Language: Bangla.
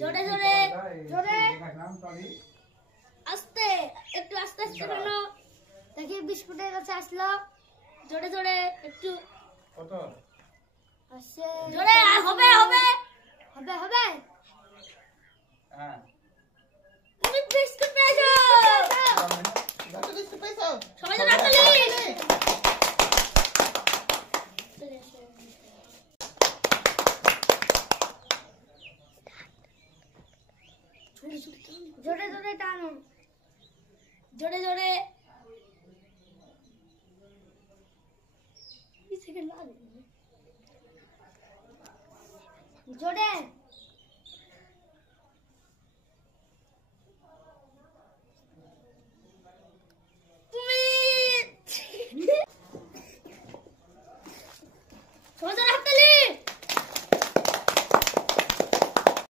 জোরে জোরে জোরে আস্তে একটু আস্তে আস্তে টানো দেখি বিস্কুটের কাছে আসলো জোরে জোরে একটু কত আসছে জোরে হবে হবে হবে হবে হ্যাঁ তুমি বিস্কুট পেয়েছো দাদা বিস্কুট পেয়েছো সবাই জোরে হাততালি জোরে জোরে টানো জোরে জোরে জোরে